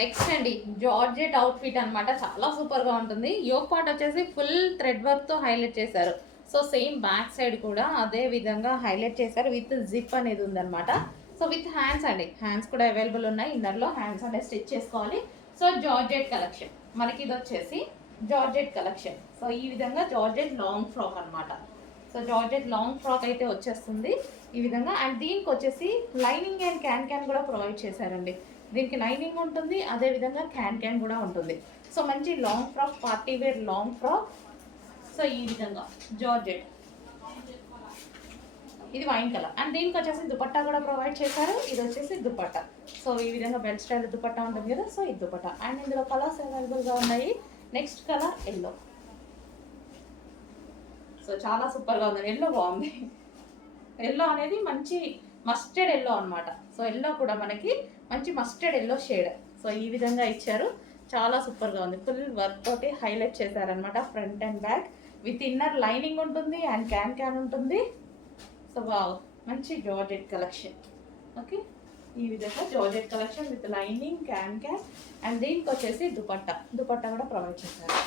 Next అండి georgette outfit అనమాట. చాలా సూపర్గా ఉంటుంది. యోగ్ పార్ట్ వచ్చేసి ఫుల్ థ్రెడ్ వర్క్తో హైలైట్ చేశారు. సో సేమ్ బ్యాక్ సైడ్ కూడా అదే విధంగా హైలైట్ చేశారు. విత్ జిప్ అనేది ఉందన్నమాట. సో విత్ హ్యాండ్స్ అండి, హ్యాండ్స్ కూడా అవైలబుల్ ఉన్నాయి. ఇన్నర్లో హ్యాండ్స్ అనేది స్టిచ్ చేసుకోవాలి. సో జార్జెట్ కలెక్షన్ మనకి ఇది వచ్చేసి జార్జెట్ కలెక్షన్. సో ఈ విధంగా జార్జెట్ లాంగ్ ఫ్రాక్ అనమాట. సో జార్జెట్ లాంగ్ ఫ్రాక్ అయితే వచ్చేస్తుంది ఈ విధంగా. అండ్ దీనికి వచ్చేసి లైనింగ్ అండ్ క్యాన్ కూడా ప్రొవైడ్ చేశారండి. దీనికి లైనింగ్ ఉంటుంది, అదేవిధంగా క్యాన్ కూడా ఉంటుంది. సో మంచి long frock, party wear long frock. So ఈ విధంగా జార్జెట్, ఇది వైన్ కలర్. అండ్ దీనికి వచ్చేసి దుపట్టా కూడా ప్రొవైడ్ చేశారు. ఇది వచ్చేసి దుపట్టా. సో ఈ విధంగా బెల్ట్ స్టైల్ దుపట్టా ఉంటుంది కదా, సో ఇది దుపట్టా. అండ్ ఇందులో కలర్స్ అవైలబుల్గా ఉన్నాయి. Next colour yellow. సో చాలా సూపర్గా ఉంది. ఎల్లో బాగుంది. ఎల్లో అనేది మంచి మస్టర్డ్ ఎల్లో అనమాట. సో ఎల్లో కూడా మనకి మంచి మస్టర్డ్ ఎల్లో షేడ్. సో ఈ విధంగా ఇచ్చారు. చాలా సూపర్గా ఉంది. ఫుల్ వర్క్ తోటి హైలైట్ చేశారనమాట. Front and back with inner lining ఉంటుంది అండ్ క్యాన్ ఉంటుంది. సో వావ్, మంచి జార్జెట్ కలెక్షన్. ఓకే, ఈ విధంగా georgette collection with lining can and దీనికి వచ్చేసి దుపట్టా కూడా ప్రొవైడ్ చేశారు.